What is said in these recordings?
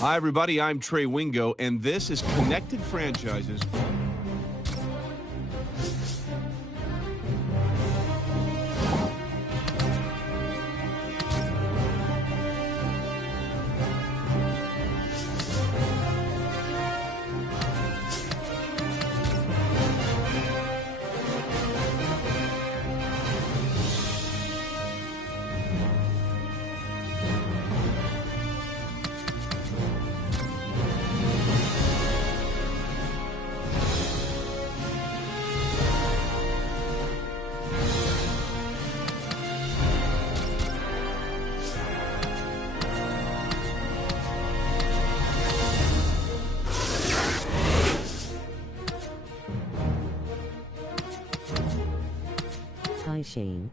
Hi, everybody. I'm Trey Wingo, and this is Connected Franchises. Hi, Shane.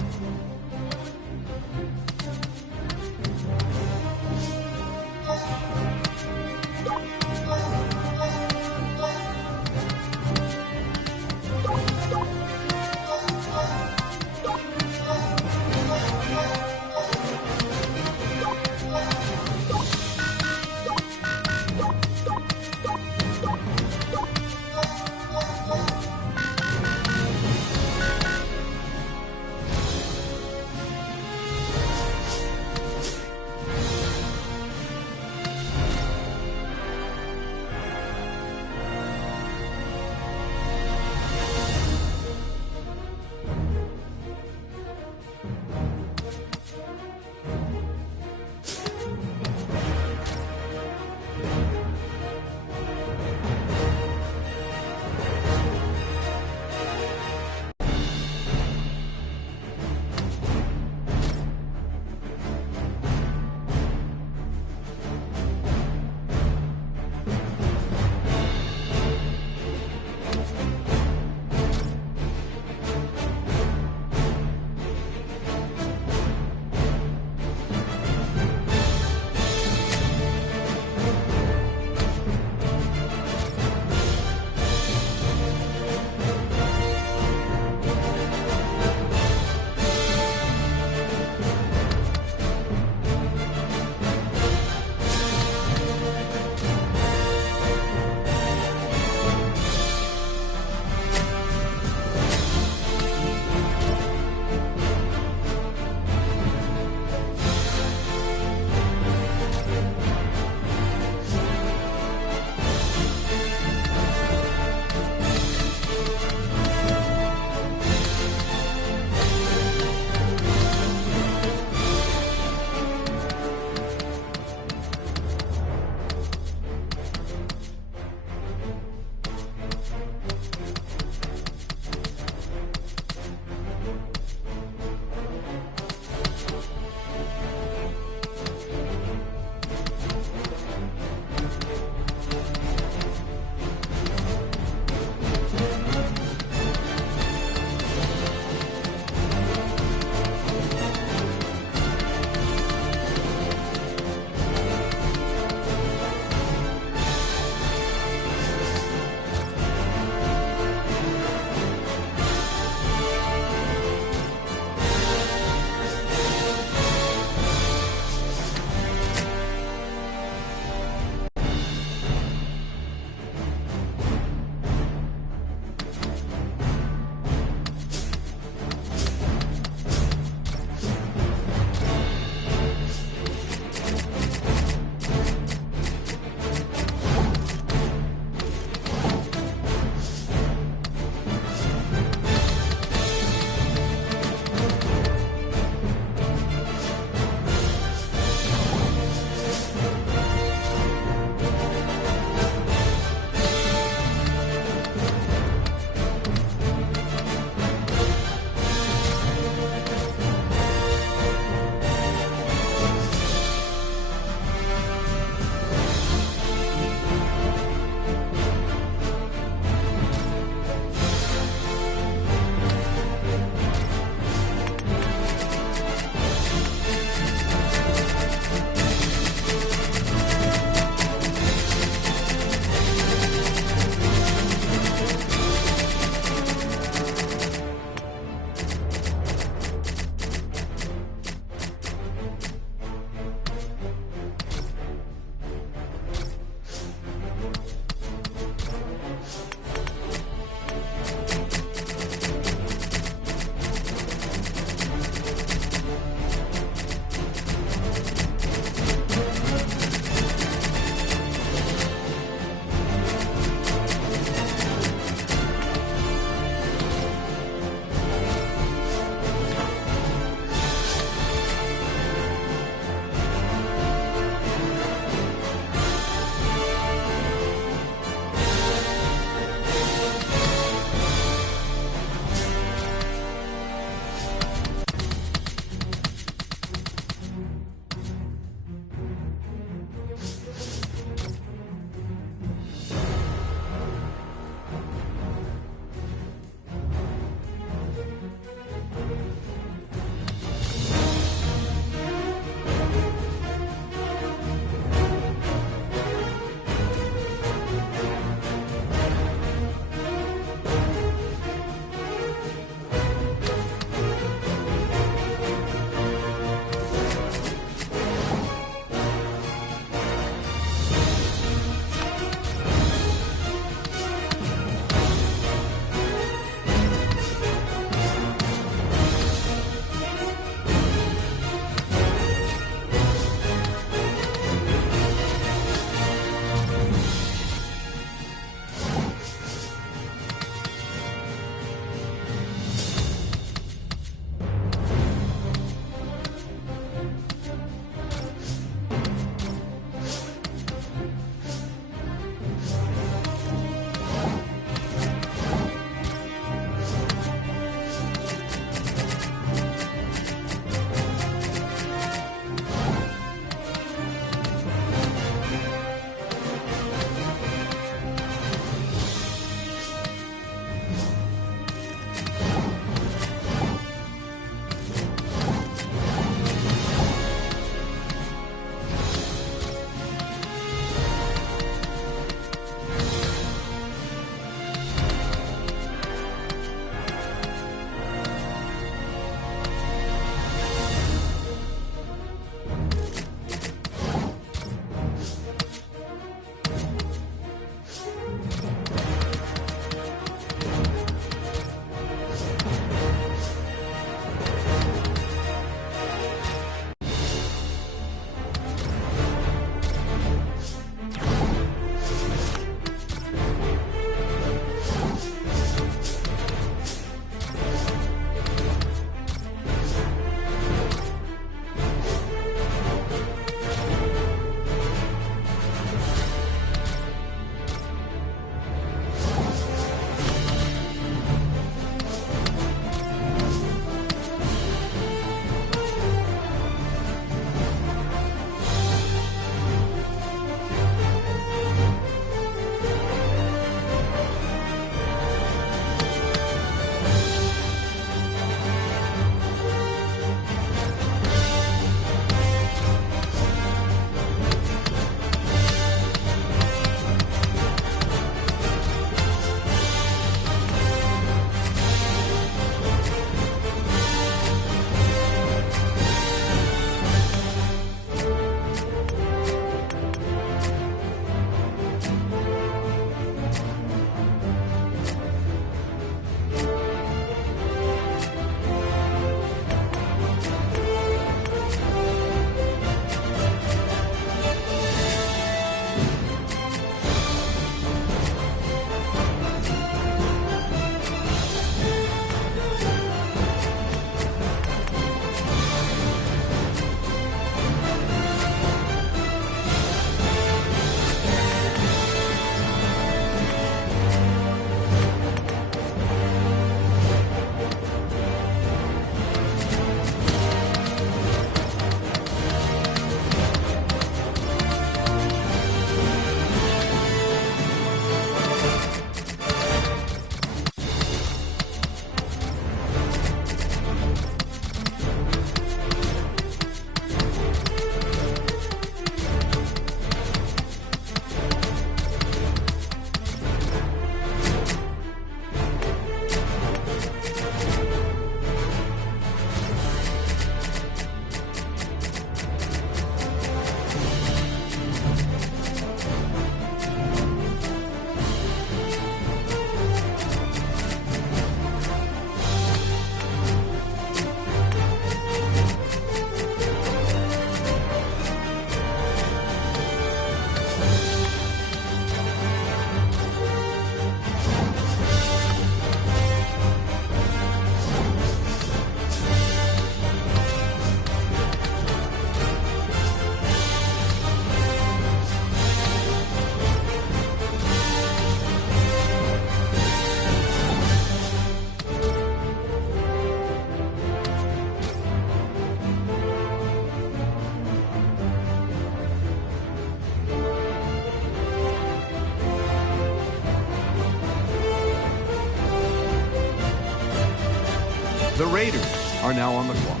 The Raiders are now on the clock.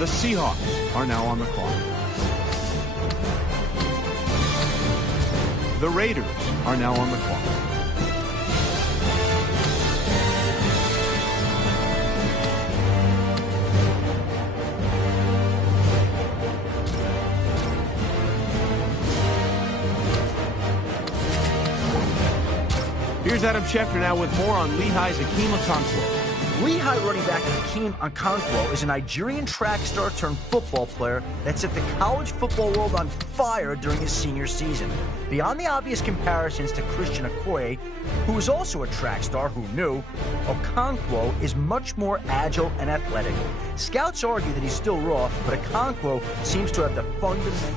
The Seahawks are now on the clock. The Raiders are now on the clock. Here's Adam Schefter now with more on Lehigh's Akeem Okonkwo. Lehigh running back Akeem Okonkwo is a Nigerian track star turned football player that set the college football world on fire during his senior season. Beyond the obvious comparisons to Christian Okoye, who is also a track star, who knew, Okonkwo is much more agile and athletic. Scouts argue that he's still raw, but Okonkwo seems to have the fundamental...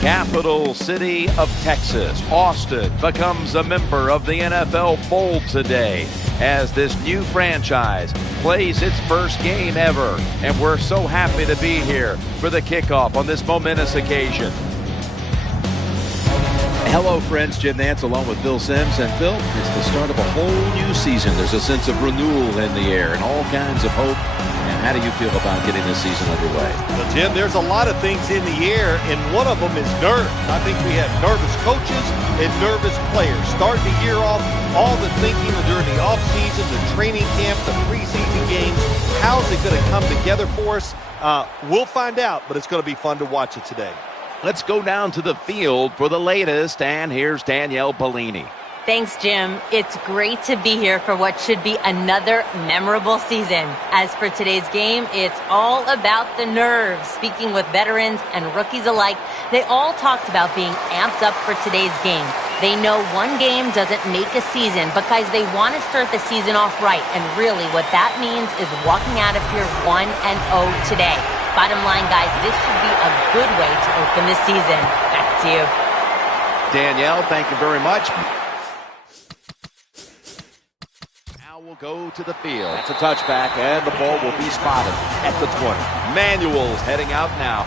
capital city of Texas, Austin, becomes a member of the NFL fold today as this new franchise plays its first game ever. And we're so happy to be here for the kickoff on this momentous occasion. Hello, friends. Jim Nantz along with Phil Simms. And Phil, it's the start of a whole new season. There's a sense of renewal in the air and all kinds of hope. And how do you feel about getting this season underway? Well, Jim, there's a lot of things in the air, and one of them is nerves. I think we have nervous coaches and nervous players. Starting the year off, all the thinking during the offseason, the training camp, the preseason games. How's it going to come together for us? We'll find out, but it's going to be fun to watch it today. Let's go down to the field for the latest, and here's Danielle Bellini. Thanks, Jim. It's great to be here for what should be another memorable season. As for today's game, it's all about the nerves. Speaking with veterans and rookies alike, they all talked about being amped up for today's game. They know one game doesn't make a season, but guys, they want to start the season off right. And really what that means is walking out of here 1-0 today. Bottom line, guys, this should be a good way to open the season. Back to you. Danielle, thank you very much. Will go to the field. That's a touchback, and the ball will be spotted at the 20. Manuel's heading out now.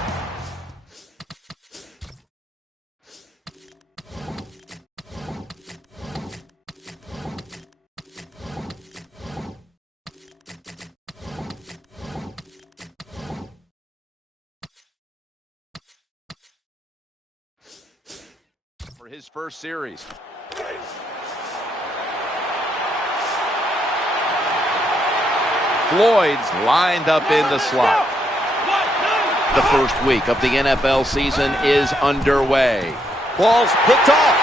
For his first series. Floyd's lined up in the slot. The first week of the NFL season is underway. Ball's picked off.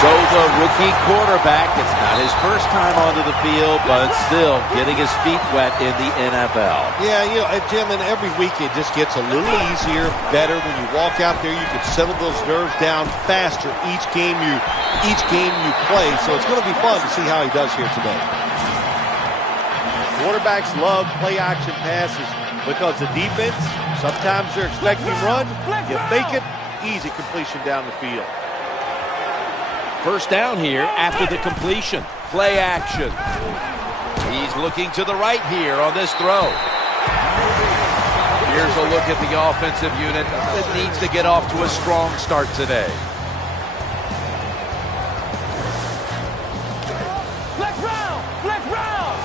So the rookie quarterback, it's not his first time onto the field, but still getting his feet wet in the NFL. Yeah, Jim, and every week it just gets a little easier, better. When you walk out there, you can settle those nerves down faster each game you play. So it's going to be fun to see how he does here today. Quarterbacks love play-action passes because the defense, sometimes they're expecting run, you fake it, easy completion down the field. First down here after the completion. Play action. He's looking to the right here on this throw. Here's a look at the offensive unit that needs to get off to a strong start today. Flex round! Flex round!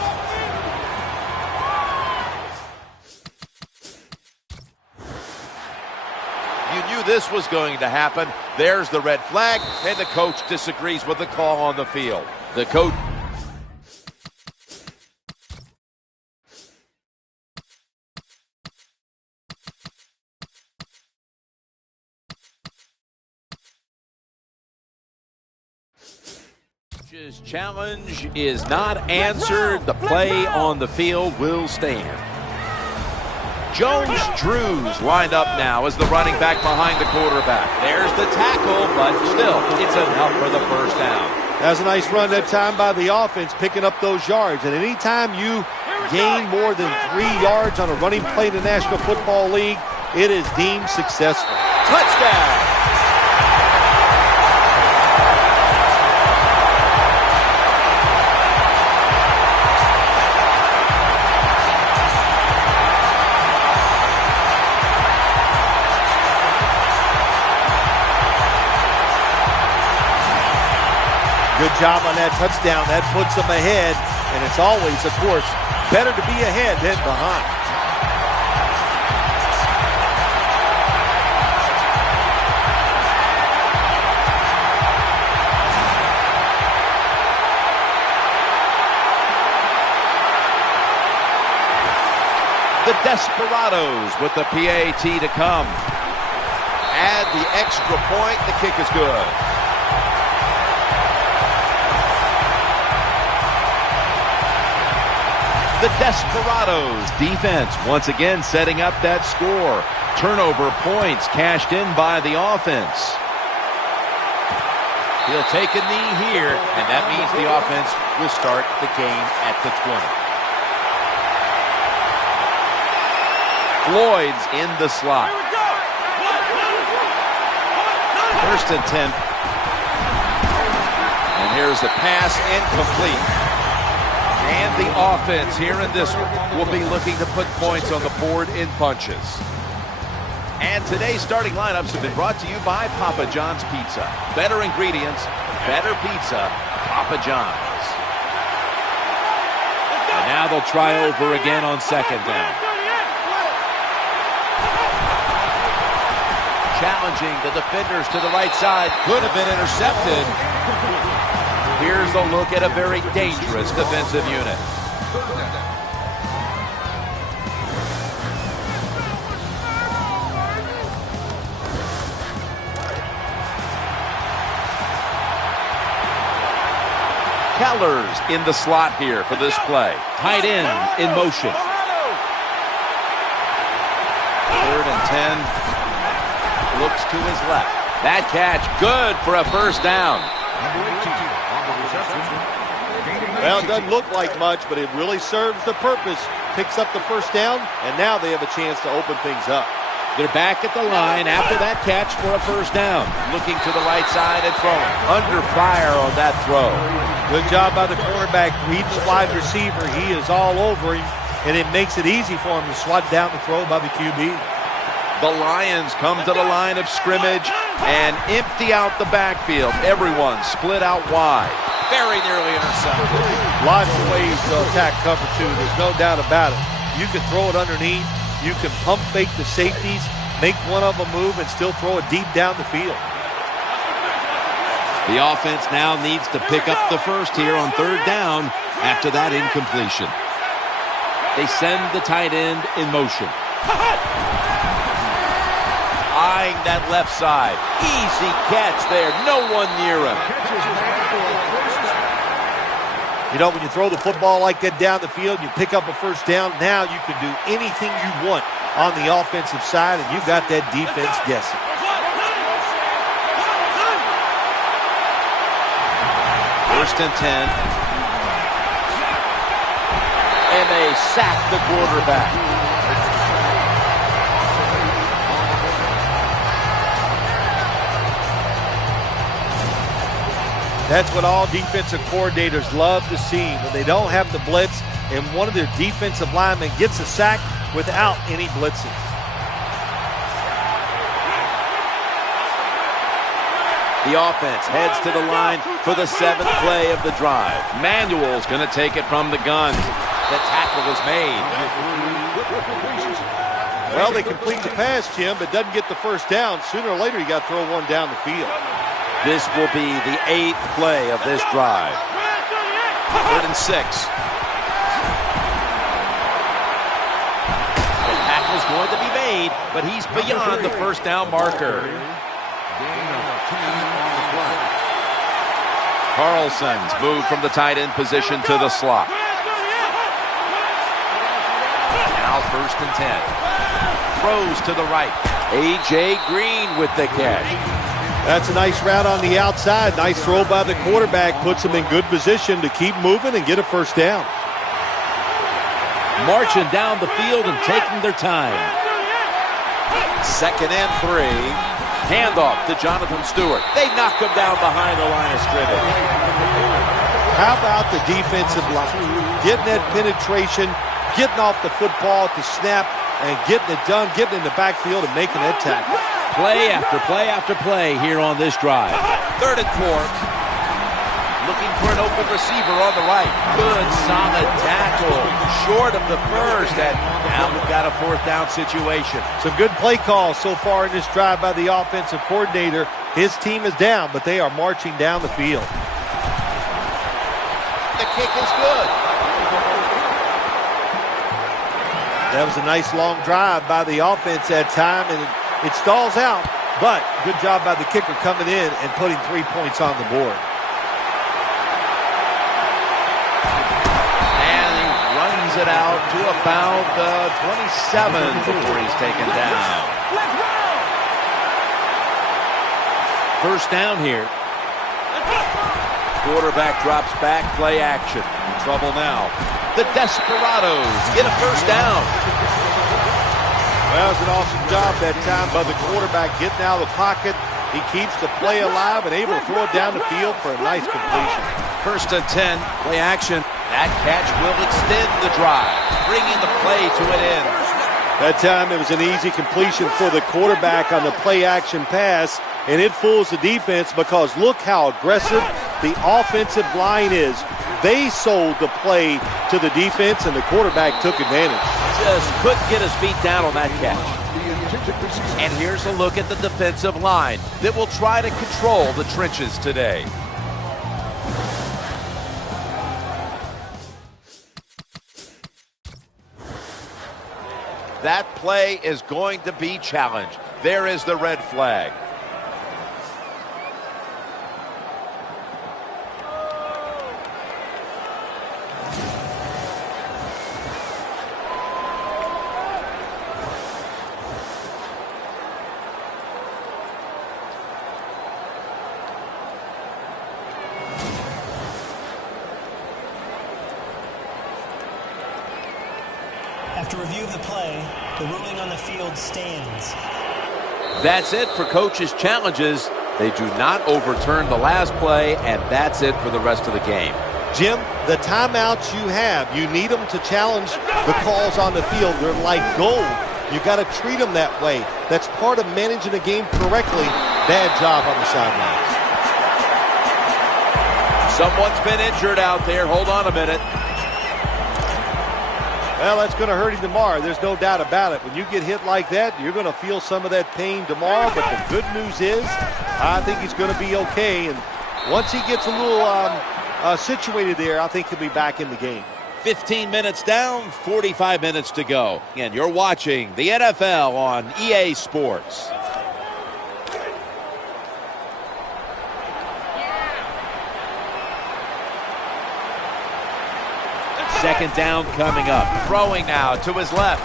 You knew this was going to happen. There's the red flag, and the coach disagrees with the call on the field. The coach... His challenge is not answered. The play on the field will stand. Jones-Drews lined up now as the running back behind the quarterback. There's the tackle, but still, it's enough for the first down. That was a nice run that time by the offense, picking up those yards. And anytime you gain more than 3 yards on a running play in the National Football League, it is deemed successful. Touchdown! Good job on that touchdown. That puts them ahead, and it's always, of course, better to be ahead than behind. The Desperados with the PAT to come. Add the extra point. The kick is good. The Desperados defense once again setting up that score. Turnover points cashed in by the offense. He'll take a knee here, and that means the offense will start the game at the 20. Floyd's in the slot. 1st and 10. And here's the pass incomplete. And the offense here in this one will be looking to put points on the board in bunches. And today's starting lineups have been brought to you by Papa John's Pizza. Better ingredients, better pizza, Papa John's. And now they'll try over again on 2nd down. Challenging the defenders to the right side. Could have been intercepted. Here's a look at a very dangerous defensive unit. Keller's in the slot here for this play. Tight end in motion. 3rd and 10. Looks to his left. That catch good for a 1st down. Well, it doesn't look like much, but it really serves the purpose. Picks up the 1st down, and now they have a chance to open things up. They're back at the line after that catch for a 1st down. Looking to the right side and throwing. Under fire on that throw. Good job by the quarterback. Reading the wide receiver. He is all over him, and it makes it easy for him to swat down the throw by the QB. The Lions come to the line of scrimmage and empty out the backfield. Everyone split out wide. Very nearly intercepted. Lots of ways to attack cover 2. There's no doubt about it. You can throw it underneath. You can pump fake the safeties, make one of them move, and still throw it deep down the field. The offense now needs to pick up the 1st here on 3rd down after that incompletion. They send the tight end in motion. Eyeing that left side. Easy catch there. No one near him. You know, when you throw the football like that down the field, you pick up a 1st down, now you can do anything you want on the offensive side, and you've got that defense guessing. First and 10. And they sack the quarterback. That's what all defensive coordinators love to see, when they don't have the blitz and one of their defensive linemen gets a sack without any blitzing. The offense heads to the line for the 7th play of the drive. Manuel's going to take it from the gun. The tackle is made. Well, they complete the pass, Jim, but doesn't get the 1st down. Sooner or later, you got to throw one down the field. This will be the 8th play of this drive. 3rd and 6. The tackle's going to be made, but he's beyond the 1st down marker. Carlson's moved from the tight end position to the slot. Now 1st and 10. Throws to the right. A.J. Green with the catch. That's a nice route on the outside. Nice throw by the quarterback. Puts him in good position to keep moving and get a 1st down. Marching down the field and taking their time. 2nd and 3. Handoff to Jonathan Stewart. They knock him down behind the line of scrimmage. How about the defensive line? Getting that penetration, getting off the football to snap, and getting it done, getting in the backfield and making that tackle. Play after play after play here on this drive. 3rd and 4. Looking for an open receiver on the right. Good, solid tackle. Short of the 1st, and now we've got a 4th down situation. Some good play calls so far in this drive by the offensive coordinator. His team is down, but they are marching down the field. The kick is good. That was a nice long drive by the offense that time, and it stalls out, but good job by the kicker coming in and putting 3 points on the board. And he runs it out to about the 27 before he's taken down. 1st down here. Quarterback drops back, play action. In trouble now. The Desperados get a 1st down. Well, it was an awesome job that time by the quarterback getting out of the pocket. He keeps the play alive and able to throw it down the field for a nice completion. 1st and 10, play action. That catch will extend the drive, bringing the play to an end. That time it was an easy completion for the quarterback on the play action pass, and it fools the defense because look how aggressive the offensive line is. They sold the play to the defense, and the quarterback took advantage. Just couldn't get his feet down on that catch. And here's a look at the defensive line that will try to control the trenches today. That play is going to be challenged. There is the red flag. After review of the play, the ruling on the field stands. That's it for coaches' challenges. They do not overturn the last play, and that's it for the rest of the game. Jim, the timeouts you have, you need them to challenge the calls on the field. They're like gold. You got to treat them that way. That's part of managing the game correctly. Bad job on the sidelines. Someone's been injured out there. Hold on a minute. Well, that's going to hurt him tomorrow. There's no doubt about it. When you get hit like that, you're going to feel some of that pain tomorrow. But the good news is, I think he's going to be okay. And once he gets a little situated there, I think he'll be back in the game. 15 minutes down, 45 minutes to go. And you're watching the NFL on EA Sports. Second down coming up. Throwing now to his left.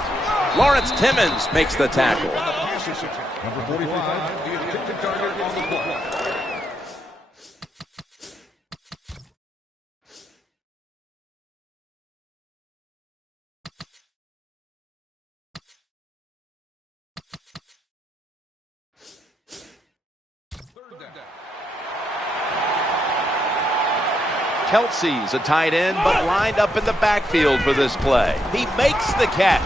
Lawrence Timmons makes the tackle. Number 45, the attempted target on the play. Kelsey's a tight end, but lined up in the backfield for this play. He makes the catch.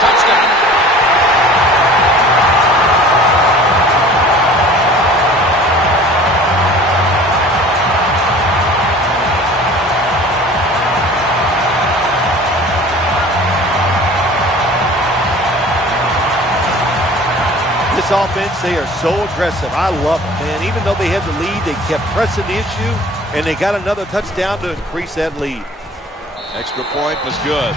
Touchdown. This offense, they are so aggressive. I love it, man. Even though they had the lead, they kept pressing the issue, and they got another touchdown to increase that lead. Extra point was good.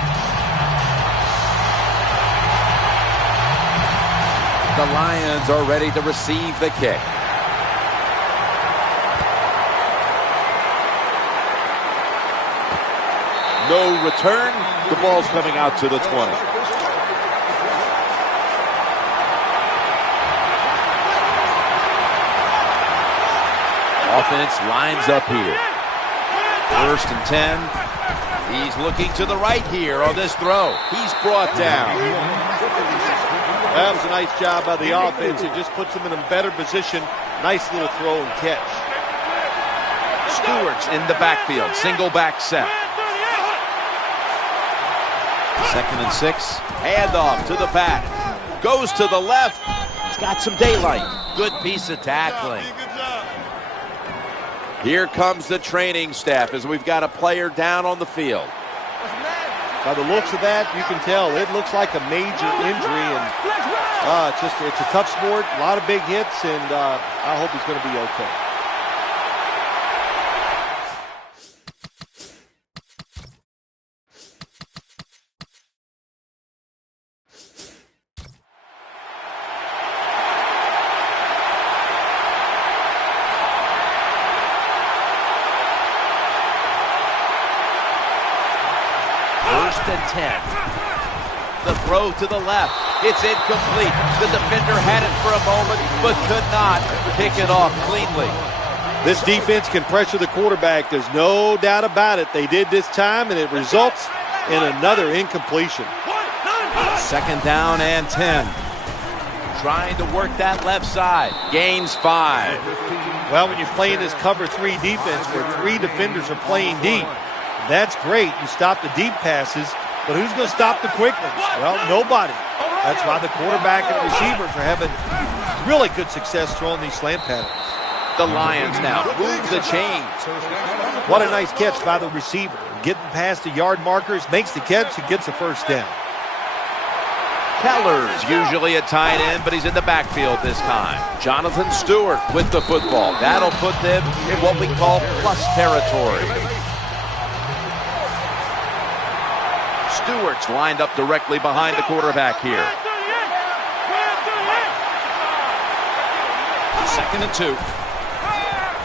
The Lions are ready to receive the kick. No return. The ball's coming out to the 20. Offense lines up here. 1st and 10. He's looking to the right here on this throw. He's brought down. That was a nice job by the offense. It just puts them in a better position. Nice little throw and catch. Stewart's in the backfield. Single back set. 2nd and 6. Handoff to the back. Goes to the left. He's got some daylight. Good piece of tackling. Here comes the training staff as we've got a player down on the field. By the looks of that, you can tell it looks like a major injury, and it's a tough sport, a lot of big hits, and I hope he's going to be okay. And 10. The throw to the left. It's incomplete. The defender had it for a moment, but could not pick it off cleanly. This defense can pressure the quarterback. There's no doubt about it. They did this time, and it results in another incompletion. Second down and 10. Trying to work that left side. Gains 5. Well, when you're playing this cover 3 defense where 3 defenders are playing deep, that's great. You stop the deep passes, but who's going to stop the quick ones? Well, nobody. That's why the quarterback and receivers are having really good success throwing these slant patterns. The Lions now move the chains. What a nice catch by the receiver. Getting past the yard markers, makes the catch, and gets a first down. Keller's usually a tight end, but he's in the backfield this time. Jonathan Stewart with the football. That'll put them in what we call plus territory. Stewart's lined up directly behind the quarterback here. 2nd and 2.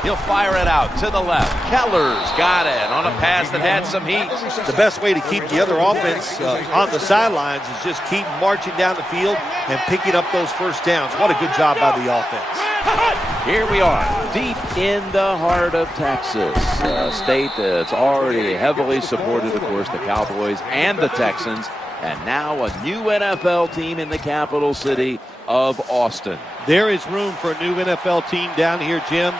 He'll fire it out to the left. Keller's got it on a pass that had some heat. The best way to keep the other offense on the sidelines is just keep marching down the field and picking up those first downs. What a good job by the offense. Here we are, deep in the heart of Texas, a state that's already heavily supported, of course, the Cowboys and the Texans, and now a new NFL team in the capital city of Austin. There is room for a new NFL team down here, Jim.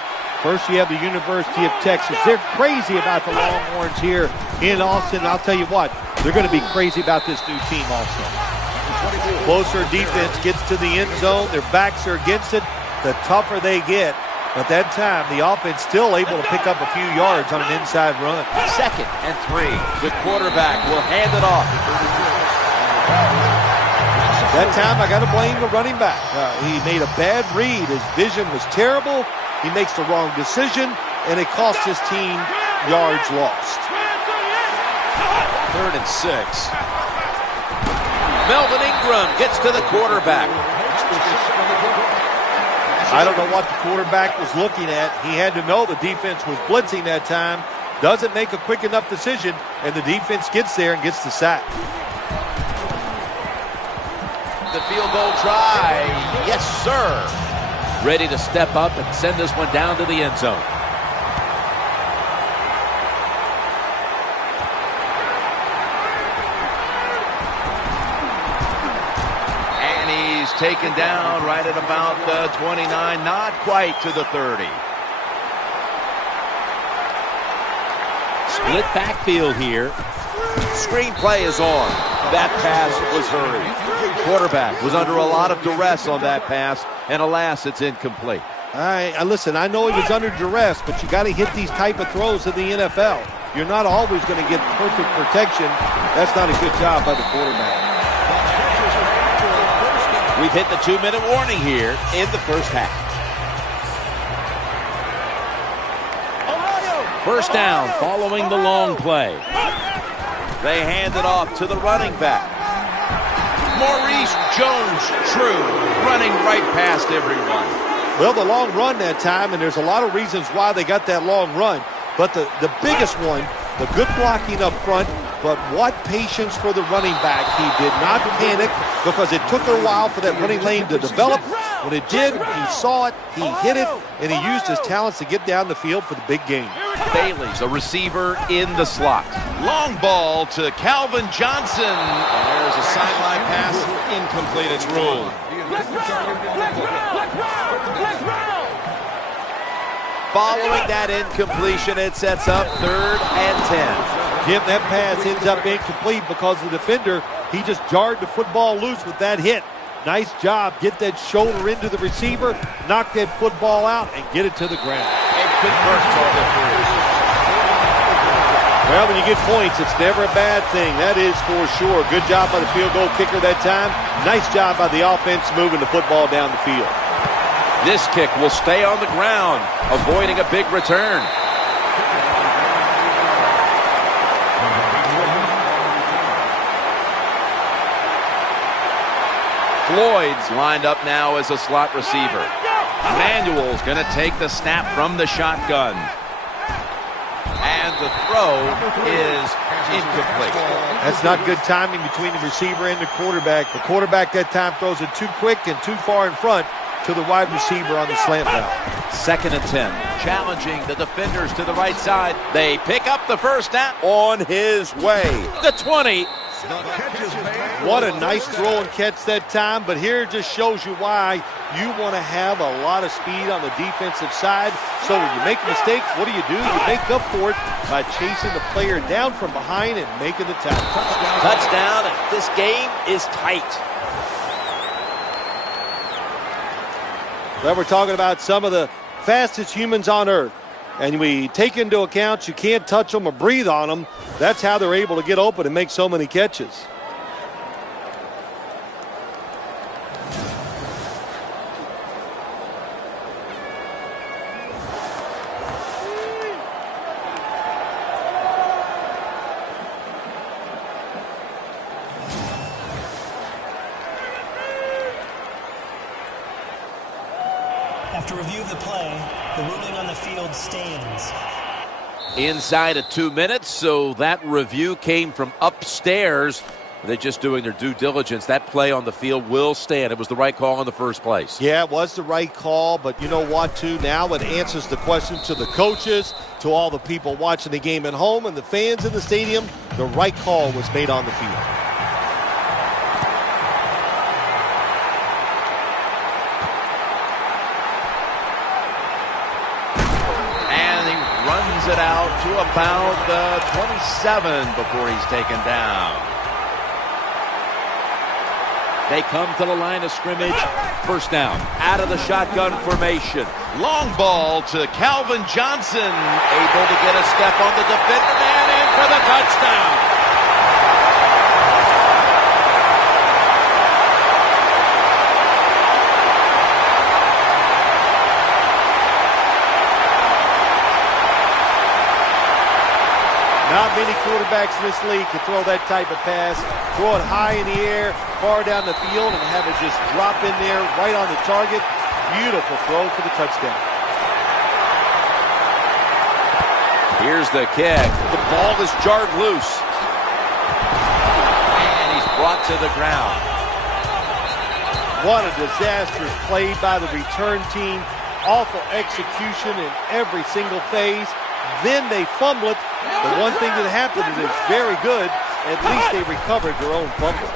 First, you have the University of Texas. They're crazy about the Longhorns here in Austin. I'll tell you what, they're going to be crazy about this new team also. Closer defense gets to the end zone. Their backs are against it. The tougher they get. But that time, the offense still able to pick up a few yards on an inside run. 2nd and 3. The quarterback will hand it off. That time, I got to blame the running back. He made a bad read. His vision was terrible. He makes the wrong decision, and it cost his team yards lost. 3rd and 6. Melvin Ingram gets to the quarterback. I don't know what the quarterback was looking at. He had to know the defense was blitzing that time. Doesn't make a quick enough decision, and the defense gets there and gets the sack. The field goal try. Yes, sir. Ready to step up and send this one down to the end zone. And he's taken down right at about the 29, not quite to the 30. Split backfield here. Screenplay is on. That pass was hurried. Quarterback was under a lot of duress on that pass, and alas, it's incomplete. Listen, I know he was under duress, but you got to hit these type of throws in the NFL. You're not always going to get perfect protection. That's not a good job by the quarterback. We've hit the 2-minute warning here in the first half. First down following the long play. They hand it off to the running back. Maurice Jones-Drew running right past everyone. Well, the long run that time, and there's a lot of reasons why they got that long run. But the biggest one, the good blocking up front, but what patience for the running back. He did not panic because it took a while for that running lane to develop. When it did, he saw it, he hit it, and he used his talents to get down the field for the big game. Bailey's a receiver in the slot. Long ball to Calvin Johnson. And there's a sideline pass. Incomplete. It's ruled. Following that incompletion, it sets up 3rd and 10. Jim, that pass ends up incomplete because the defender, he just jarred the football loose with that hit. Nice job. Get that shoulder into the receiver, knock that football out, and get it to the ground. And good burst on the through. Well, when you get points, it's never a bad thing. That is for sure. Good job by the field goal kicker that time. Nice job by the offense moving the football down the field. This kick will stay on the ground, avoiding a big return. Floyd's lined up now as a slot receiver. Manuel's going to take the snap from the shotgun. And the throw is incomplete. That's not good timing between the receiver and the quarterback. The quarterback that time throws it too quick and too far in front to the wide receiver on the slant route. 2nd and 10. Challenging the defenders to the right side. They pick up the first down on his way. The 20. What a nice throw and catch that time, but here it just shows you why you want to have a lot of speed on the defensive side. So when you make a mistake, what do? You make up for it by chasing the player down from behind and making the tackle. Touchdown, and this game is tight. Well, we're talking about some of the fastest humans on earth. And we take into account you can't touch them or breathe on them. That's how they're able to get open and make so many catches. After review of the play, the ruling on the field stands. Inside of 2 minutes, so that review came from upstairs. They're just doing their due diligence. That play on the field will stand. It was the right call in the first place. Yeah, it was the right call, but you know what, too? Now it answers the question to the coaches, to all the people watching the game at home, and the fans in the stadium. The right call was made on the field. It out to about the 27 before he's taken down. They come to the line of scrimmage. First down. Out of the shotgun formation. Long ball to Calvin Johnson. Able to get a step on the defender and in for the touchdown. Not many quarterbacks in this league can throw that type of pass, throw it high in the air, far down the field, and have it just drop in there right on the target. Beautiful throw for the touchdown. Here's the kick. The ball is jarred loose. And he's brought to the ground. What a disastrous play by the return team. Awful execution in every single phase. Then they fumble it. The one thing that happened is it's very good. At least they recovered their own fumble.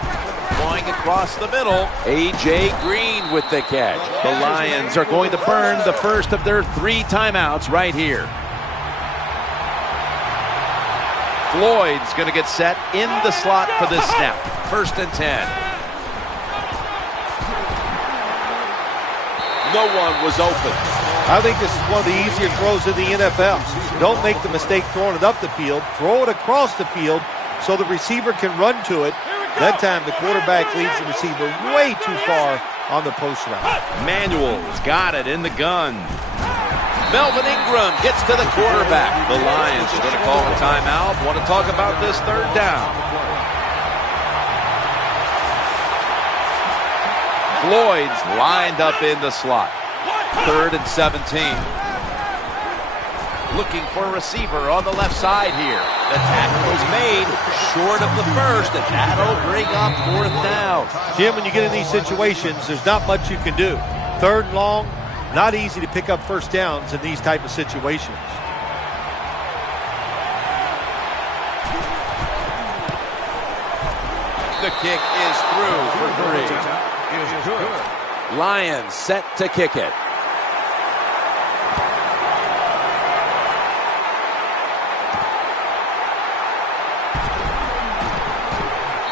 Going across the middle, A.J. Green with the catch. The Lions are going to burn the first of their 3 timeouts right here. Floyd's going to get set in the slot for this snap. 1st and 10. No one was open. I think this is one of the easier throws in the NFL. Don't make the mistake throwing it up the field. Throw it across the field so the receiver can run to it. That time the quarterback leads the receiver way too far on the post route. Manuel's got it in the gun. Melvin Ingram gets to the quarterback. The Lions are going to call a timeout. Want to talk about this 3rd down. Floyd's lined up in the slot. 3rd and 17. Looking for a receiver on the left side here. The tackle is made short of the first, and that'll bring up 4th down. Jim, when you get in these situations, there's not much you can do. 3rd and long, not easy to pick up first downs in these type of situations. The kick is through for 3. Lions set to kick it.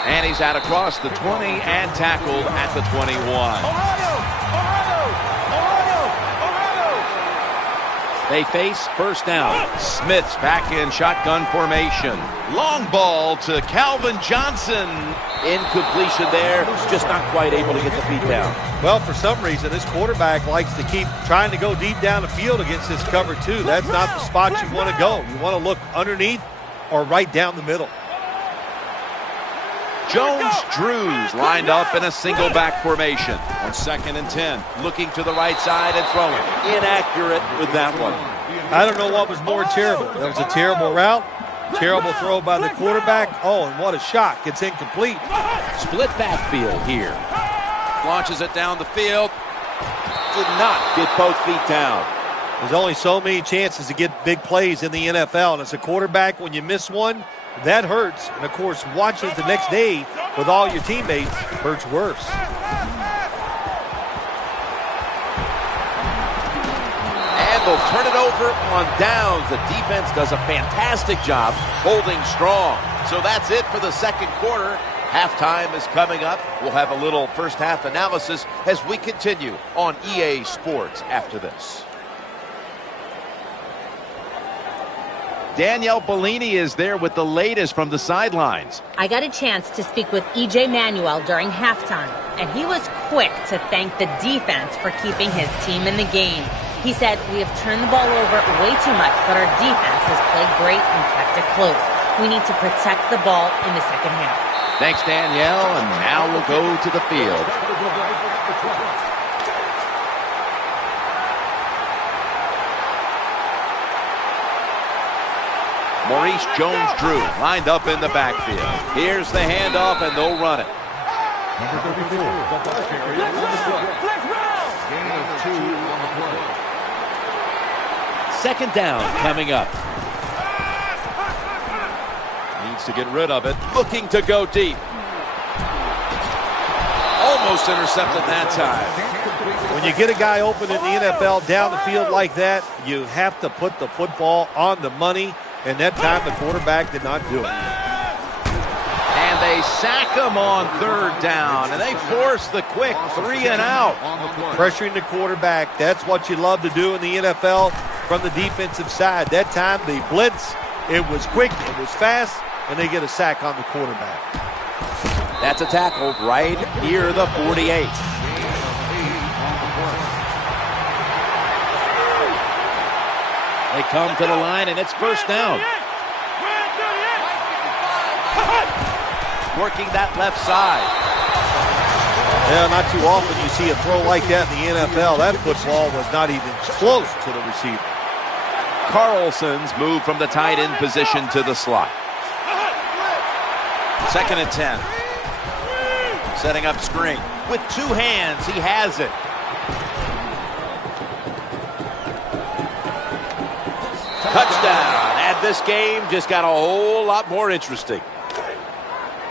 And he's out across the 20 and tackled at the 21. They face first down. Smith's back in shotgun formation. Long ball to Calvin Johnson. Incompletion there. Just not quite able to get the feet down. Well, for some reason, this quarterback likes to keep trying to go deep down the field against this cover two. That's not the spot you want to go. You want to look underneath or right down the middle. Jones-Drews lined up in a single back formation on 2nd and 10. Looking to the right side and throwing. Inaccurate with that one. I don't know what was more terrible. That was a terrible route. Terrible throw by the quarterback. Oh, and what a shot. It's incomplete. Split backfield here. Launches it down the field. Did not get both feet down. There's only so many chances to get big plays in the NFL, and as a quarterback, when you miss one, that hurts. And, of course, watching it the next day with all your teammates hurts worse. And they'll turn it over on downs. The defense does a fantastic job holding strong. So that's it for the second quarter. Halftime is coming up. We'll have a little first half analysis as we continue on EA Sports after this. Danielle Bellini is there with the latest from the sidelines. I got a chance to speak with E.J. Manuel during halftime, and he was quick to thank the defense for keeping his team in the game. He said, "We have turned the ball over way too much, but our defense has played great and kept it close. We need to protect the ball in the second half." Thanks, Danielle, and now we'll go to the field. Maurice Jones-Drew lined up in the backfield. Here's the handoff, and they'll run it. Number 34, the ball carrier on the play. Gain of 2 on the play. Second down coming up. Needs to get rid of it. Looking to go deep. Almost intercepted that time. When you get a guy open in the NFL down the field like that, you have to put the football on the money. And that time the quarterback did not do it. And they sack him on third down. And they force the quick 3 and out. Pressuring the quarterback. That's what you love to do in the NFL from the defensive side. That time they blitz. It was quick. It was fast. And they get a sack on the quarterback. That's a tackle right near the 48. They come to the line, and it's first down. Working that left side. Yeah, not too often you see a throw like that in the NFL. That football was not even close to the receiver. Carlson's moved from the tight end position to the slot. Second and 10. Setting up screen. With 2 hands, he has it. Touchdown. And this game just got a whole lot more interesting.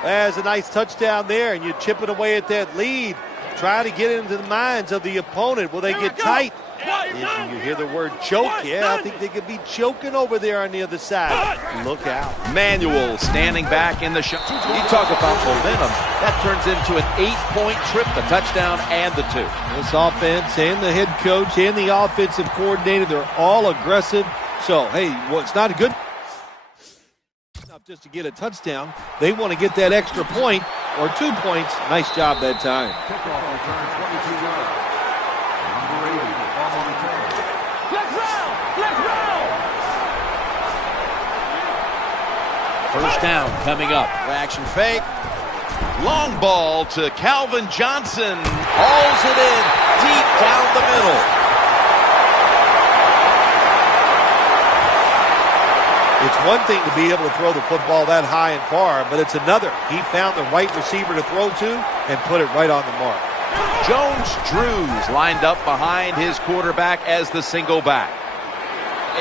There's a nice touchdown there, and you're chipping away at that lead, trying to get into the minds of the opponent. Will they get tight? You hear the word choke. Yeah, I think they could be choking over there on the other side. Look out. Manuel standing back in the shot. You talk about momentum. That turns into an 8-point trip, the touchdown and the 2. This offense and the head coach and the offensive coordinator, they're all aggressive. So, hey, well, it's not a good enough just to get a touchdown. They want to get that extra point or 2 points. Nice job that time. Kickoff return 22 yards. Number 80 on the return. Flex round! Flex round! First down coming up. Action fake. Long ball to Calvin Johnson. Hauls it in deep down the middle. It's one thing to be able to throw the football that high and far, but it's another. He found the right receiver to throw to and put it right on the mark. Jones-Drews lined up behind his quarterback as the single back.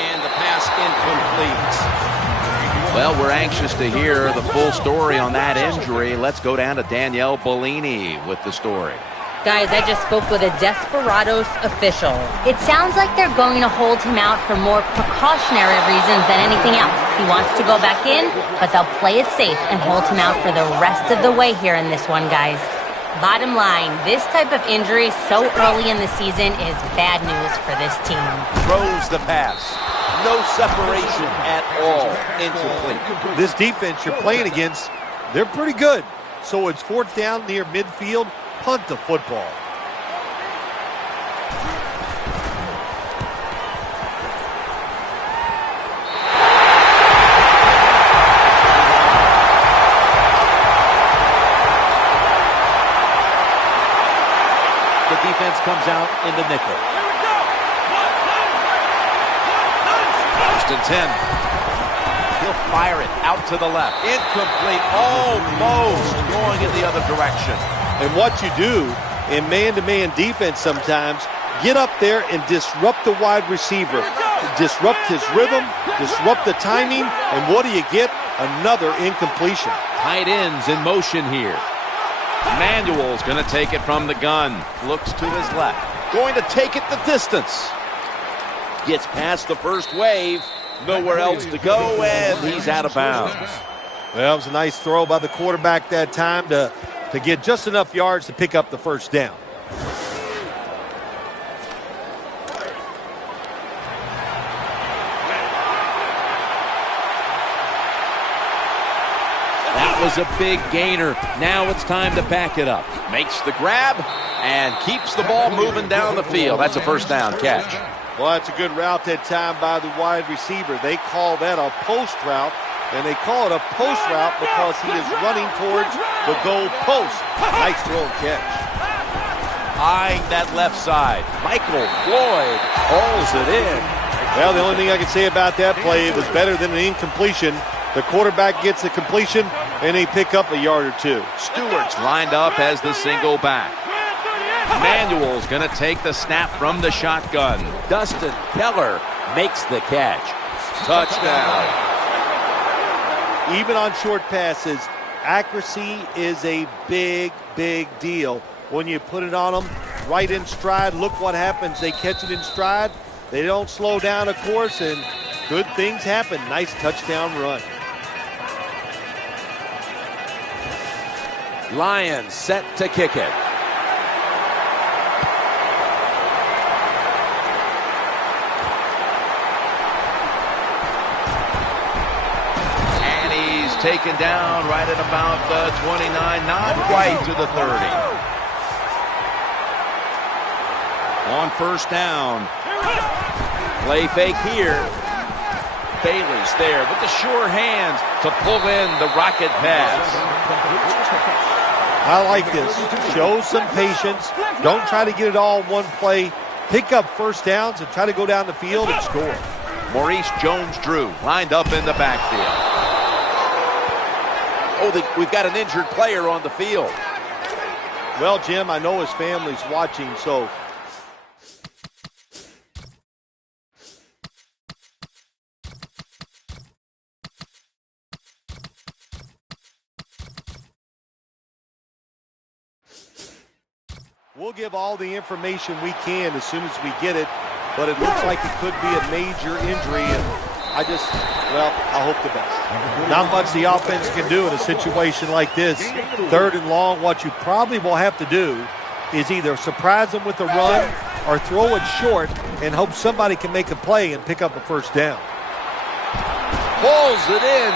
And the pass incomplete. Well, we're anxious to hear the full story on that injury. Let's go down to Danielle Bellini with the story. Guys, I just spoke with a Desperados official. It sounds like they're going to hold him out for more precautionary reasons than anything else. He wants to go back in, but they'll play it safe and hold him out for the rest of the way here in this one, guys. Bottom line, this type of injury so early in the season is bad news for this team. Throws the pass. No separation at all. Incomplete. This defense you're playing against, they're pretty good. So it's fourth down near midfield. Punt the football. The defense comes out in the nickel. First and 10. He'll fire it out to the left. Incomplete. Almost going in the other direction. And what you do in man-to-man defense sometimes, Get up there and disrupt the wide receiver. Disrupt his rhythm, disrupt the timing, and what do you get? Another incompletion. Tight ends in motion here. Manuel's going to take it from the gun. Looks to his left. Going to take it the distance. Gets past the first wave. Nowhere else to go, and he's out of bounds. Well, it was a nice throw by the quarterback that time to get just enough yards to pick up the first down. That was a big gainer. Now it's time to back it up. Makes the grab and keeps the ball moving down the field. That's a first down catch. Well, that's a good route that time by the wide receiver. They call that a post route, and they call it a post route because he is running towards the goal post. Nice throw and catch. Eyeing that left side. Michael Floyd hauls it in. Well, the only thing I can say about that play, it was better than an incompletion. The quarterback gets the completion, and they pick up a yard or two. Stewart's lined up as the single back. Manuel's going to take the snap from the shotgun. Dustin Keller makes the catch. Touchdown. Even on short passes, accuracy is a big, big deal. When you put it on them right in stride, look what happens. They catch it in stride. They don't slow down, of course, and good things happen. Nice touchdown run. Lions set to kick it. Taken down right at about the 29, not quite to the 30. On first down. Play fake here. Bailey's there with the sure hands to pull in the rocket pass. I like this. Show some patience. Don't try to get it all in one play. Pick up first downs and try to go down the field and score. Maurice Jones-Drew lined up in the backfield. Oh, we've got an injured player on the field. Well, Jim, I know his family's watching, so. We'll give all the information we can as soon as we get it, but it looks like it could be a major injury, and I hope the best. Not much the offense can do in a situation like this. Third and long, what you probably will have to do is either surprise them with a run or throw it short and hope somebody can make a play and pick up a first down. Pulls it in.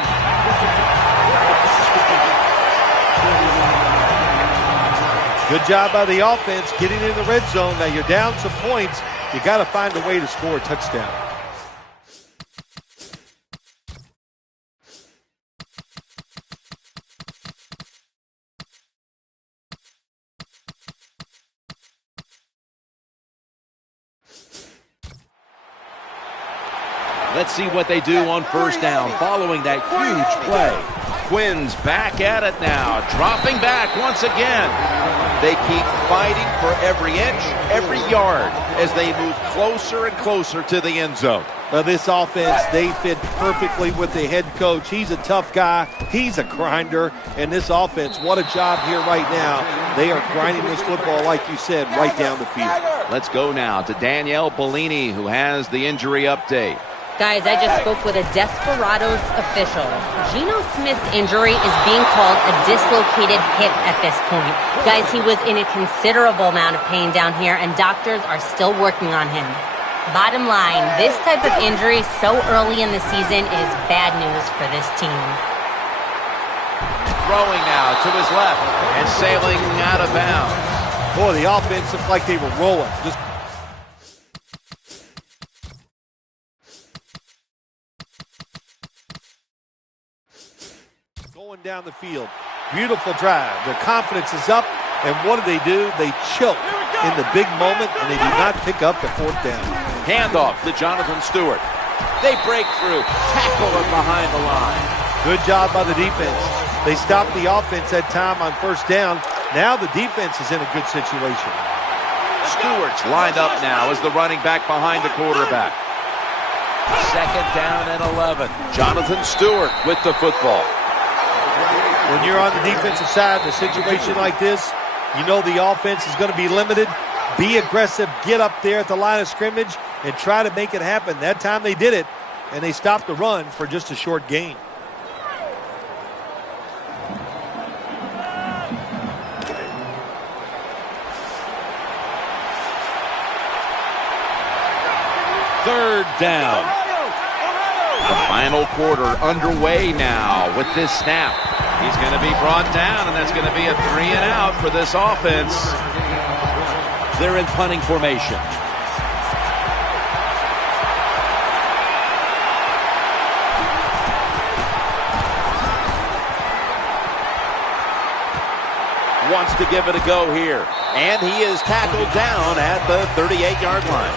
Good job by the offense getting in the red zone. Now you're down some points. You got to find a way to score a touchdown. Let's see what they do on first down following that huge play. Quinn's back at it now, dropping back once again. They keep fighting for every inch, every yard as they move closer and closer to the end zone. Now this offense, they fit perfectly with the head coach. He's a tough guy. He's a grinder. And this offense, what a job here right now. They are grinding this football, like you said, right down the field. Let's go now to Danielle Bellini, who has the injury update. Guys, I just spoke with a Desperados official. Geno Smith's injury is being called a dislocated hip at this point. Guys, he was in a considerable amount of pain down here, and doctors are still working on him. Bottom line, this type of injury so early in the season is bad news for this team. Throwing now to his left and sailing out of bounds. Boy, the offense looked like they were rolling. Just going down the field. Beautiful drive. Their confidence is up, and what do? They choke in the big moment, and they do not pick up the fourth down. Handoff to Jonathan Stewart. They break through, tackle him behind the line. Good job by the defense. They stopped the offense that time on first down. Now the defense is in a good situation. Stewart's lined up now as the running back behind the quarterback. Second down and 11. Jonathan Stewart with the football. When you're on the defensive side in a situation like this, you know the offense is going to be limited. Be aggressive, get up there at the line of scrimmage, and try to make it happen. That time they did it, and they stopped the run for just a short gain. Third down. The final quarter underway now with this snap. He's going to be brought down, and that's going to be a 3 and out for this offense. They're in punting formation. Wants to give it a go here. And he is tackled down at the 38-yard line.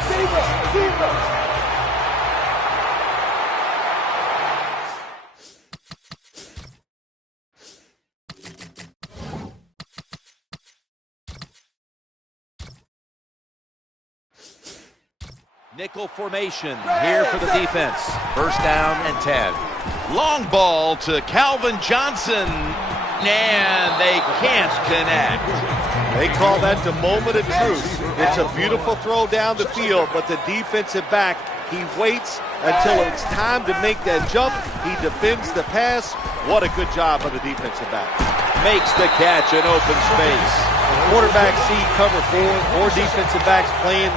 Nickel formation here for the defense. First down and 10. Long ball to Calvin Johnson. And they can't connect. They call that the moment of truth. It's a beautiful throw down the field, but the defensive back, he waits until it's time to make that jump. He defends the pass. What a good job by the defensive back. Makes the catch in open space. Quarterback see cover 4, more defensive backs playing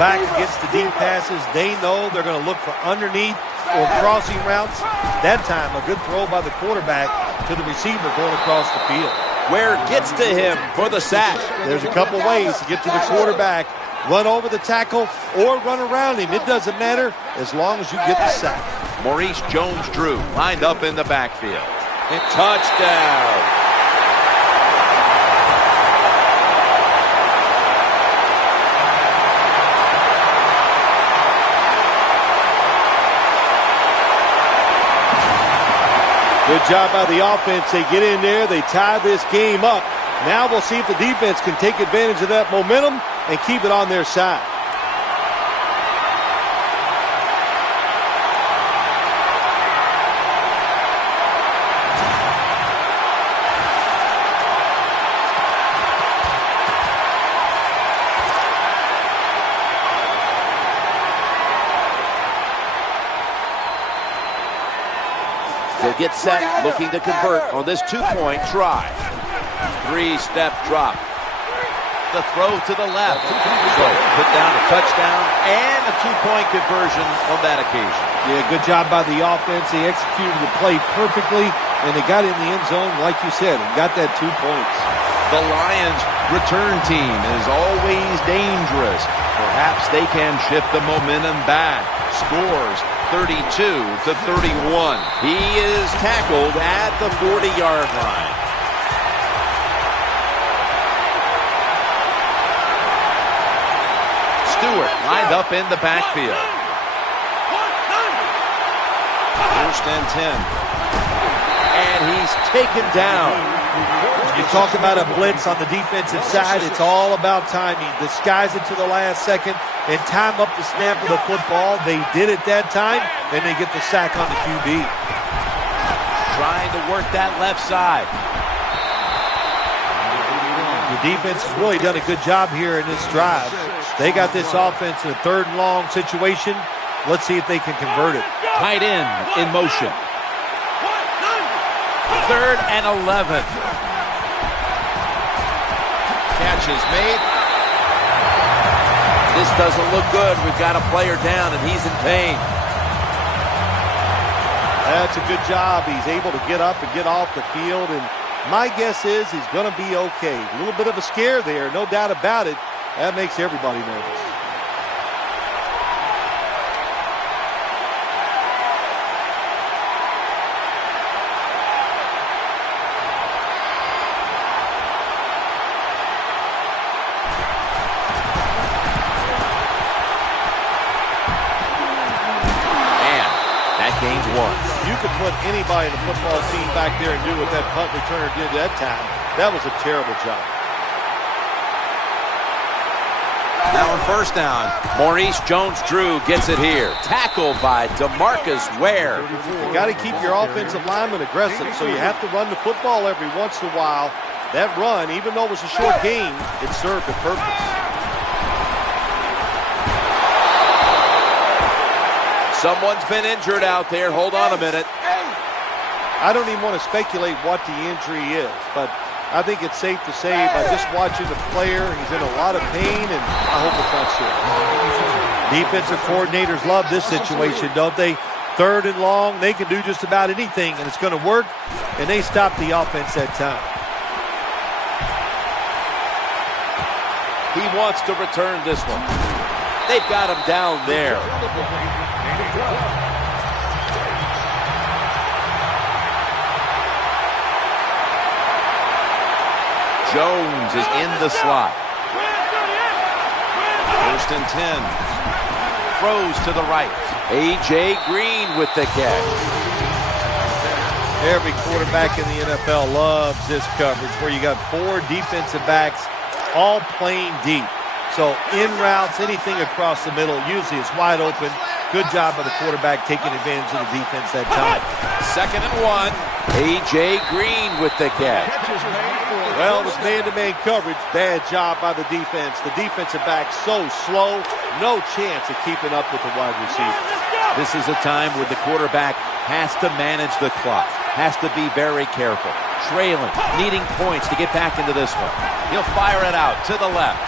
back against the deep passes. They know they're going to look for underneath or crossing routes. That time, a good throw by the quarterback to the receiver going across the field. Where it gets to him for the sack. There's a couple ways to get to the quarterback. Run over the tackle or run around him. It doesn't matter as long as you get the sack. Maurice Jones-Drew lined up in the backfield. And touchdown. Good job by the offense. They get in there. They tie this game up. Now we'll see if the defense can take advantage of that momentum and keep it on their side. They'll get set, looking to convert on this two-point try. Three-step drop. The throw to the left. So put down a touchdown and a two-point conversion on that occasion. Yeah, good job by the offense. They executed the play perfectly, and they got in the end zone, like you said, and got that 2 points. The Lions' return team is always dangerous. Perhaps they can shift the momentum back. Scores 32-31. He is tackled at the 40-yard line. Stewart lined up in the backfield. First and 10. And he's taken down. You talk about a blitz on the defensive side. It's all about timing. Disguise it to the last second and time up the snap of the football. They did it that time, and they get the sack on the QB. Trying to work that left side. The defense has really done a good job here in this drive. They got this offense in a 3rd and long situation. Let's see if they can convert it. Tight end in motion. 3rd and 11. Catch is made. This doesn't look good. We've got a player down, and he's in pain. That's a good job. He's able to get up and get off the field, and my guess is he's going to be okay. A little bit of a scare there, no doubt about it. That makes everybody nervous. Gains 1. You could put anybody in the football scene back there and do what that punt returner did that time. That was a terrible job. Now on first down, Maurice Jones-Drew gets it here. Tackled by DeMarcus Ware. You got to keep your offensive lineman aggressive, so you have to run the football every once in a while. That run, even though it was a short game, it served a purpose. Someone's been injured out there. Hold on a minute. I don't even want to speculate what the injury is, but I think it's safe to say by just watching the player, he's in a lot of pain, and I hope it's not serious. Defensive coordinators love this situation, don't they? 3rd and long, they can do just about anything, and it's going to work, and they stop the offense that time. He wants to return this one. They've got him down there. Jones is in the slot. 1st and 10. Throws to the right. A.J. Green with the catch. Every quarterback in the NFL loves this coverage where you got 4 defensive backs all playing deep. So in routes, anything across the middle, usually it's wide open. Good job by the quarterback taking advantage of the defense that time. 2nd and 1. A.J. Green with the catch. Well, it was man-to-man coverage. Bad job by the defense. The defensive back so slow, no chance of keeping up with the wide receiver. This is a time where the quarterback has to manage the clock, has to be very careful. Trailing, needing points to get back into this one. He'll fire it out to the left.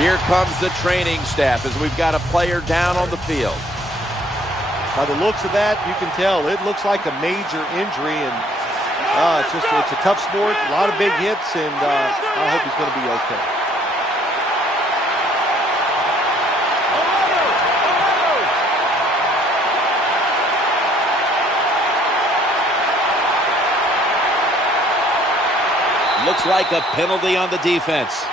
Here comes the training staff as we've got a player down on the field. By the looks of that, you can tell it looks like a major injury, and it's a tough sport, a lot of big hits, and I hope he's going to be okay. Looks like a penalty on the defense.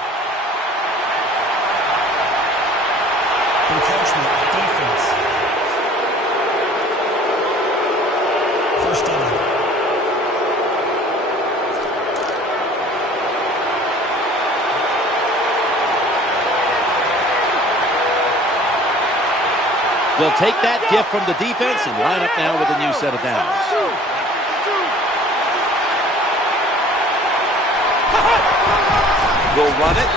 Encroachment, defense. 1st down. They'll take that gift from the defense and line up now with a new set of downs. Will run it.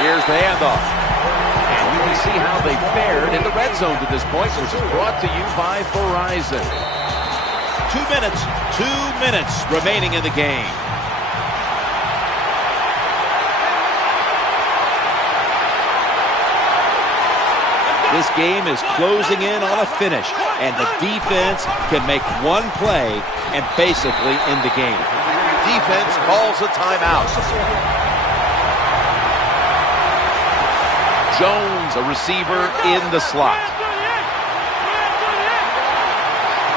Here's the handoff. And you can see how they fared in the red zone to this point, which is brought to you by Verizon. 2 minutes remaining in the game. This game is closing in on a finish, and the defense can make one play and basically end the game. Defense calls a timeout. Jones, a receiver in the slot.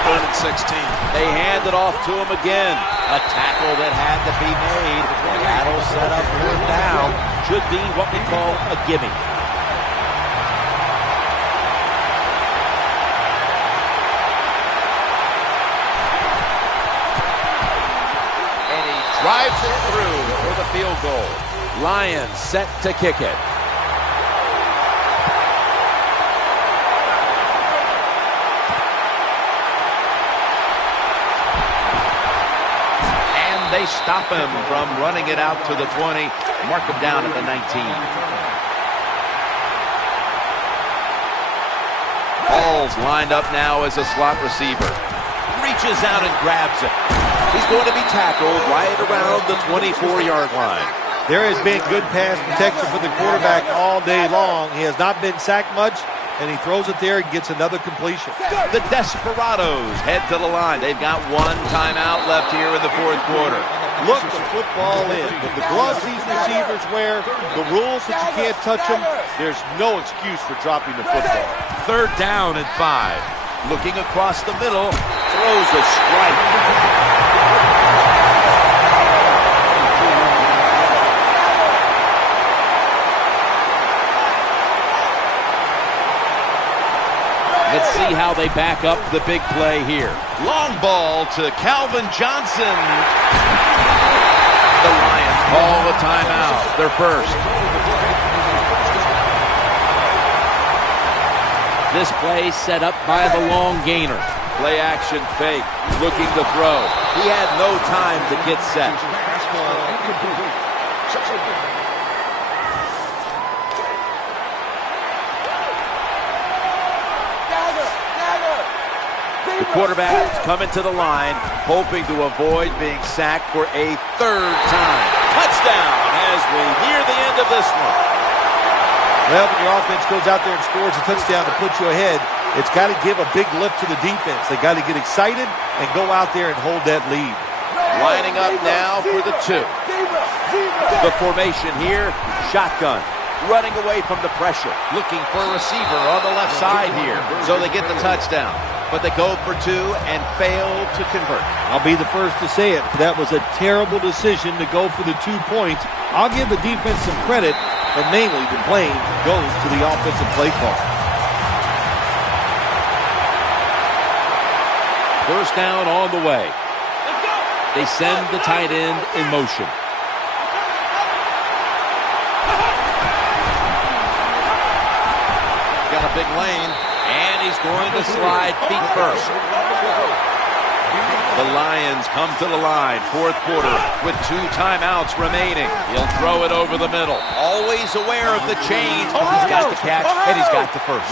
3rd and 16. They hand it off to him again. A tackle that had to be made. That'll set up 4th down. Should be what we call a gimme. And he drives it through for the field goal. Lions set to kick it. They stop him from running it out to the 20, mark him down at the 19. Hall's lined up now as a slot receiver. Reaches out and grabs it. He's going to be tackled right around the 24-yard line. There has been good pass protection for the quarterback all day long. He has not been sacked much, and he throws it there and gets another completion. The Desperados head to the line. They've got 1 timeout left here in the 4th quarter. Look the football in. With the gloves these receivers wear, the rules that you can't touch them, there's no excuse for dropping the football. 3rd down and 5. Looking across the middle, throws a strike. Let's see how they back up the big play here. Long ball to Calvin Johnson. The Lions call a timeout, their first. This play set up by the long gainer. Play action fake, looking to throw. He had no time to get set. The quarterback is coming to the line, hoping to avoid being sacked for a third time. Touchdown as we near the end of this one. Well, when your offense goes out there and scores a touchdown to put you ahead, it's got to give a big lift to the defense. They got to get excited and go out there and hold that lead. Lining up now for the 2. The formation here, shotgun. Running away from the pressure. Looking for a receiver on the left side here. So they get the touchdown. But they go for 2 and fail to convert. I'll be the first to say it. That was a terrible decision to go for the 2 points. I'll give the defense some credit, but mainly the blame goes to the offensive play call. First down on the way. They send the tight end in motion. Got a big lane, and he's going to slide feet first. The Lions come to the line, fourth quarter, with 2 timeouts remaining. He'll throw it over the middle. Always aware of the chains, but he's got the catch, and he's got the first.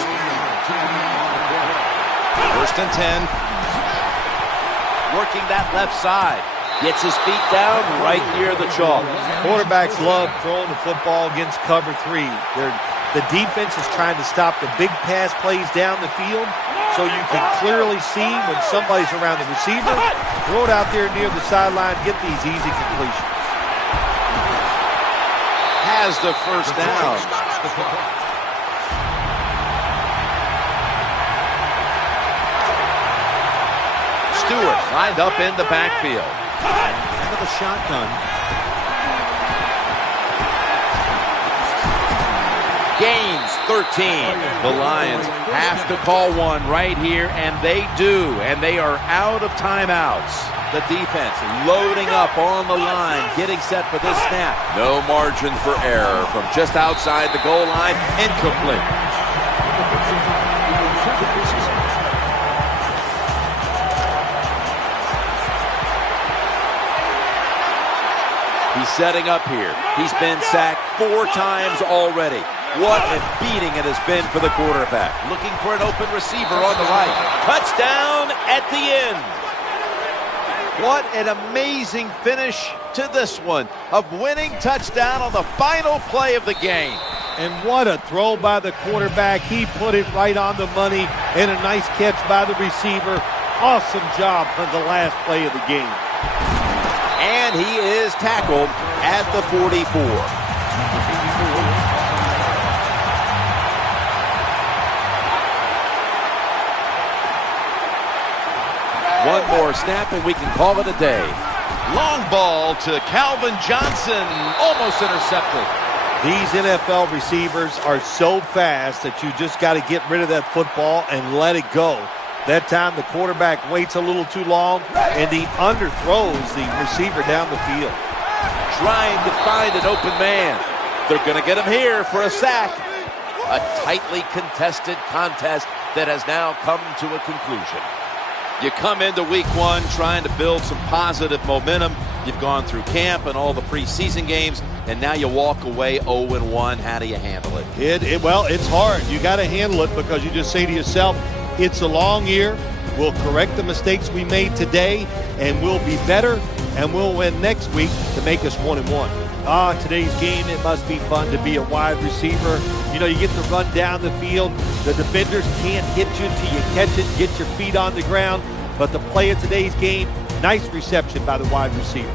First and 10. Working that left side. Gets his feet down right near the chalk. Quarterbacks love throwing the football against cover 3. The defense is trying to stop the big pass plays down the field, so you can clearly see when somebody's around the receiver, throw it out there near the sideline, get these easy completions. Has the first down. Stewart lined up in the backfield. Into the shotgun. Gains 13. The Lions have to call one right here, and they do. And they are out of timeouts. The defense loading up on the line, getting set for this snap. No margin for error from just outside the goal line. Incomplete. He's setting up here. He's been sacked 4 times already. What a beating it has been for the quarterback. Looking for an open receiver on the right. Touchdown at the end. What an amazing finish to this one. A winning touchdown on the final play of the game. And what a throw by the quarterback. He put it right on the money, and a nice catch by the receiver. Awesome job on the last play of the game. And he is tackled at the 44. One more snap and we can call it a day. Long ball to Calvin Johnson, almost intercepted. These NFL receivers are so fast that you just got to get rid of that football and let it go. That time the quarterback waits a little too long and he underthrows the receiver down the field. Trying to find an open man. They're going to get him here for a sack. A tightly contested contest that has now come to a conclusion. You come into week 1 trying to build some positive momentum. You've gone through camp and all the preseason games, and now you walk away 0-1. How do you handle it? Well, it's hard. You got to handle it because you just say to yourself, it's a long year. We'll correct the mistakes we made today, and we'll be better, and we'll win next week to make us 1-1. Today's game, it must be fun to be a wide receiver. You know, you get to run down the field. The defenders can't hit you until you catch it, get your feet on the ground. But the play of today's game, nice reception by the wide receiver.